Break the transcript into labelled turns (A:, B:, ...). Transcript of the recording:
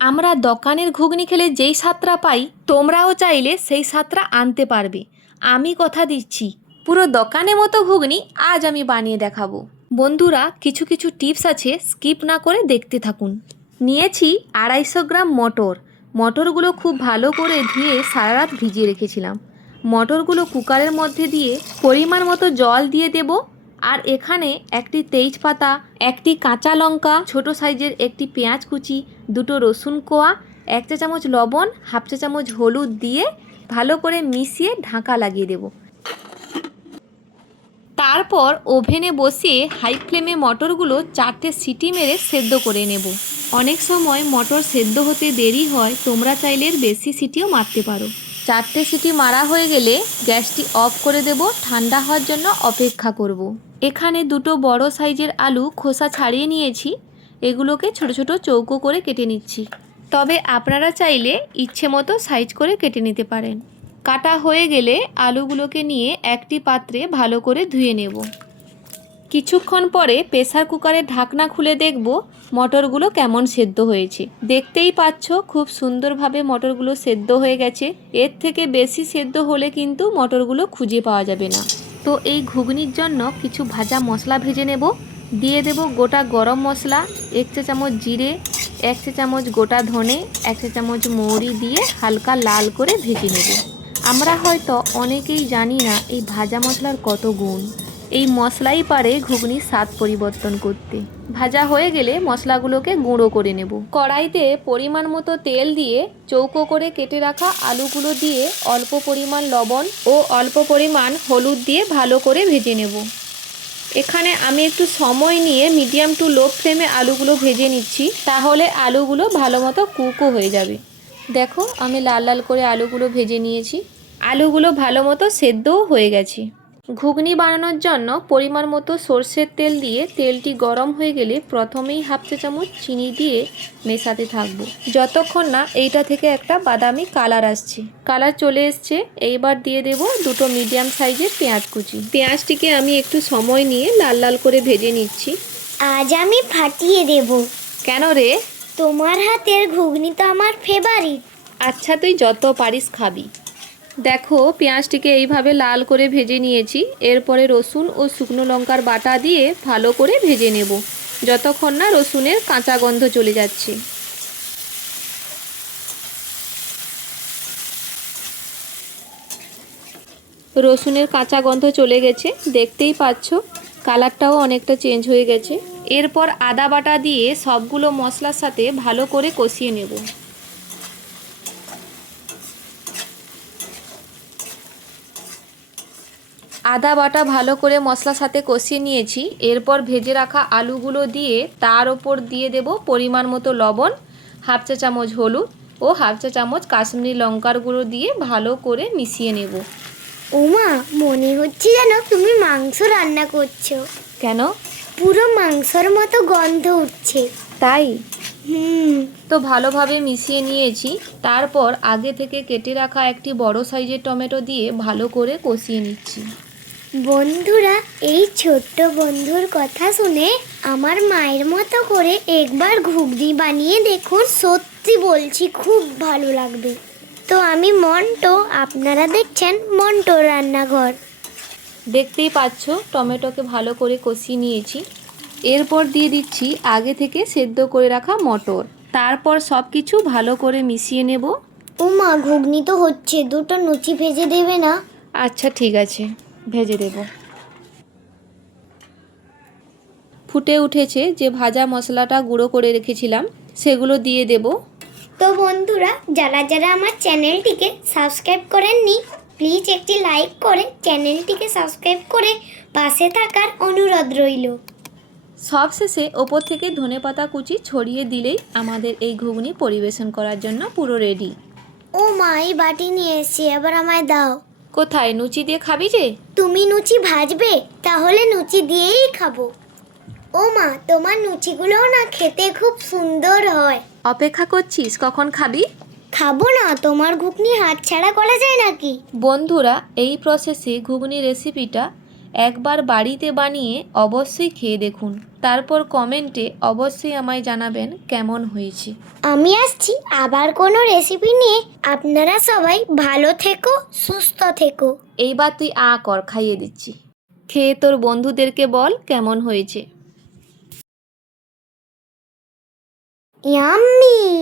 A: আমরা দোকানের ঘুগনি খেলে যেই স্বাদটা পাই, তোমরাও চাইলে সেই স্বাদটা আনতে পারবে। আমি কথা দিচ্ছি, পুরো দোকানের মতো ঘুগনি আজ আমি বানিয়ে দেখাবো। বন্ধুরা, কিছু কিছু টিপস আছে, স্কিপ না করে দেখতে থাকুন। নিয়েছি আড়াইশো গ্রাম মটর। মটরগুলো খুব ভালো করে ধুয়ে সারা রাত ভিজিয়ে রেখেছিলাম। মটরগুলো কুকারের মধ্যে দিয়ে পরিমাণ মতো জল দিয়ে দেব। আর এখানে একটি তেজপাতা, একটি কাঁচা লঙ্কা, ছোট সাইজের একটি পেঁয়াজ কুচি দুটো রসুন কোয়া, এক চা চামচ লবণ, হাফ চা চামচ হলুদ দিয়ে ভালো করে মিশিয়ে ঢাকা লাগিয়ে দেব। তারপর ওভেনে বসিয়ে হাই ফ্লেমে মটরগুলো চারটে সিটি মেরে সেদ্ধ করে নেব। অনেক সময় মটর সেদ্ধ হতে দেরি হয়, তোমরা চাইলে বেশি সিটিও মারতে পারো। চারটে সিটি মারা হয়ে গেলে গ্যাসটি অফ করে দেব, ঠান্ডা হওয়ার জন্য অপেক্ষা করব। এখানে দুটো বড় সাইজের আলু খোসা ছাড়িয়ে নিয়েছি। এগুলোকে ছোট ছোট চৌকো করে কেটে নিচ্ছি। তবে আপনারা চাইলে ইচ্ছে মতো সাইজ করে কেটে নিতে পারেন। কাটা হয়ে গেলে আলুগুলোকে নিয়ে একটি পাত্রে ভালো করে ধুয়ে নেব। কিছুক্ষণ পরে প্রেসার কুকারের ঢাকনা খুলে দেখব মটরগুলো কেমন সেদ্ধ হয়েছে। দেখতেই পাচ্ছ খুব সুন্দরভাবে মটরগুলো সেদ্ধ হয়ে গেছে। এর থেকে বেশি সেদ্ধ হলে কিন্তু মটরগুলো খুঁজে পাওয়া যাবে না। তো এই ঘুগনির জন্য কিছু ভাজা মশলা ভেজে নেব। দিয়ে দেব গোটা গরম মশলা, এক চা চামচ জিরে, এক চা চামচ গোটা ধনে, এক চা চামচ মৌরি দিয়ে হালকা লাল করে ভেজে নেব। আমরা হয়তো অনেকেই জানি না এই ভাজা মশলার কত গুণ। এই মশলাই পারে ঘুগনির স্বাদ পরিবর্তন করতে। ভাজা হয়ে গেলে মশলাগুলোকে গুঁড়ো করে নেব। কড়াইতে পরিমাণ মতো তেল দিয়ে চৌকো করে কেটে রাখা আলুগুলো দিয়ে অল্প পরিমাণ লবণ ও অল্প পরিমাণ হলুদ দিয়ে ভালো করে ভেজে নেব। এখানে আমি একটু সময় নিয়ে মিডিয়াম টু লো ফ্লেমে আলুগুলো ভেজে নিচ্ছি, তাহলে আলুগুলো ভালো মতো কুকও হয়ে যাবে। দেখো, আমি লাল লাল করে আলুগুলো ভেজে নিয়েছি। আলুগুলো ভালো মতো সেদ্ধও হয়ে গেছে। ঘুগনি বানানোর জন্য পরিমাণ মতো সর্ষের তেল দিয়ে তেলটি গরম হয়ে গেলে প্রথমেই হাফ চা চামচ চিনি দিয়ে মেশাতে থাকব। যতক্ষণ না এইটা থেকে একটা বাদামি কালার আসছে। কালার চলে এসছে এইবার দিয়ে দেব দুটো মিডিয়াম সাইজের পেঁয়াজ কুচি। পেঁয়াজটিকে আমি একটু সময় নিয়ে লাল লাল করে ভেজে নিচ্ছি।
B: আজ আমি ফাটিয়ে দেব।
A: কেন রে?
B: তোমার হাতের ঘুগনি তো আমার ফেভারিট
A: আচ্ছা তুই যত পারিস খাবি। দেখো, পেঁয়াজটিকে এইভাবে লাল করে ভেজে নিয়েছি। এরপরে রসুন ও শুকনো লঙ্কার বাটা দিয়ে ভালো করে ভেজে নেব। যতক্ষণ না রসুনের কাঁচা গন্ধ চলে যাচ্ছে। রসুনের কাঁচা গন্ধ চলে গেছে। দেখতেই পাচ্ছ, কালারটাও অনেকটা চেঞ্জ হয়ে গেছে। এরপর আদা বাটা দিয়ে সবগুলো মশলার সাথে ভালো করে কষিয়ে নেব। আদা বাটা ভালো করে মশলার সাথে কষিয়ে নিয়েছি। এরপর ভেজে রাখা আলুগুলো দিয়ে তার ওপর দিয়ে দেব পরিমাণ মতো লবণ হাফ চা চামচ হলুদ ও হাফ চা চামচ কাশ্মীরি লঙ্কার গুঁড়ো দিয়ে ভালো করে মিশিয়ে নেব।
B: ওমা মনে হচ্ছে যেন তুমি মাংস রান্না করছ।
A: কেন?
B: পুরো মাংসর মতো গন্ধ উঠছে।
A: তাই?
B: হুম।
A: তো ভালোভাবে মিশিয়ে নিয়েছি। তারপর আগে থেকে কেটে রাখা একটি বড় সাইজের টমেটো দিয়ে ভালো করে কষিয়ে নিচ্ছি।
B: বন্ধুরা এই ছোট্ট বন্ধুর কথা শুনে আমার মায়ের মতো করে একবার ঘুগনি বানিয়ে দেখুন। সত্যি বলছি খুব ভালো লাগবে। তো আমি মন্টো আপনারা দেখছেন মন্টো রান্নাঘর।
A: দেখতেই পাচ্ছ টমেটোকে ভালো করে কষিয়ে নিয়েছি। এরপর দিয়ে দিচ্ছি আগে থেকে সেদ্ধ করে রাখা মটর। তারপর সব কিছু ভালো করে মিশিয়ে নেব।
B: ও মা ঘুগনি তো হচ্ছে দুটো লুচি ভেজে দেবে না?
A: আচ্ছা ঠিক আছে। ভেজে দেব। ফুটে উঠেছে যে ভাজা মশলাটা গুঁড়ো করে রেখেছিলাম সেগুলো দিয়ে দেব।
B: তো বন্ধুরা যারা যারা আমার চ্যানেলটিকে সাবস্ক্রাইব করেননি প্লিজ একটি লাইক করে চ্যানেলটিকে সাবস্ক্রাইব করে পাশে থাকার অনুরোধ রইল।
A: সবশেষে ওপর থেকে ধনেপাতা কুচি ছড়িয়ে দিলেই আমাদের এই ঘুগনি পরিবেশন করার জন্য পুরো রেডি
B: ও মা এই বাটি নিয়ে এসছি এবার আমায় দাও।
A: কোথায় নুচি দিয়ে খাবি যে?
B: তুমি নুচি ভাজবে তাহলে নুচি দিয়েই খাব। ও মা তোমার লুচিগুলোও না খেতে খুব সুন্দর হয়।
A: অপেক্ষা করছিস কখন খাবি?
B: খাব না তোমার ঘুগনি হাত ছাড়া করা যায় নাকি?
A: বন্ধুরা এই প্রসেসে ঘুগনি রেসিপিটা একবার বাড়িতে বানিয়ে অবশ্যই খেয়ে দেখুন। তারপর কমেন্টে অবশ্যই আমায় জানাবেন কেমন হয়েছে।
B: আমি আসছি আবার কোনো রেসিপি নিয়ে। আপনারা সবাই ভালো থেকো সুস্থ থেকো।
A: এইবার তুই আ কর খাইয়ে দিচ্ছি। খেয়ে তোর বন্ধুদেরকে বল কেমন হয়েছে।
B: ইয়াম্মি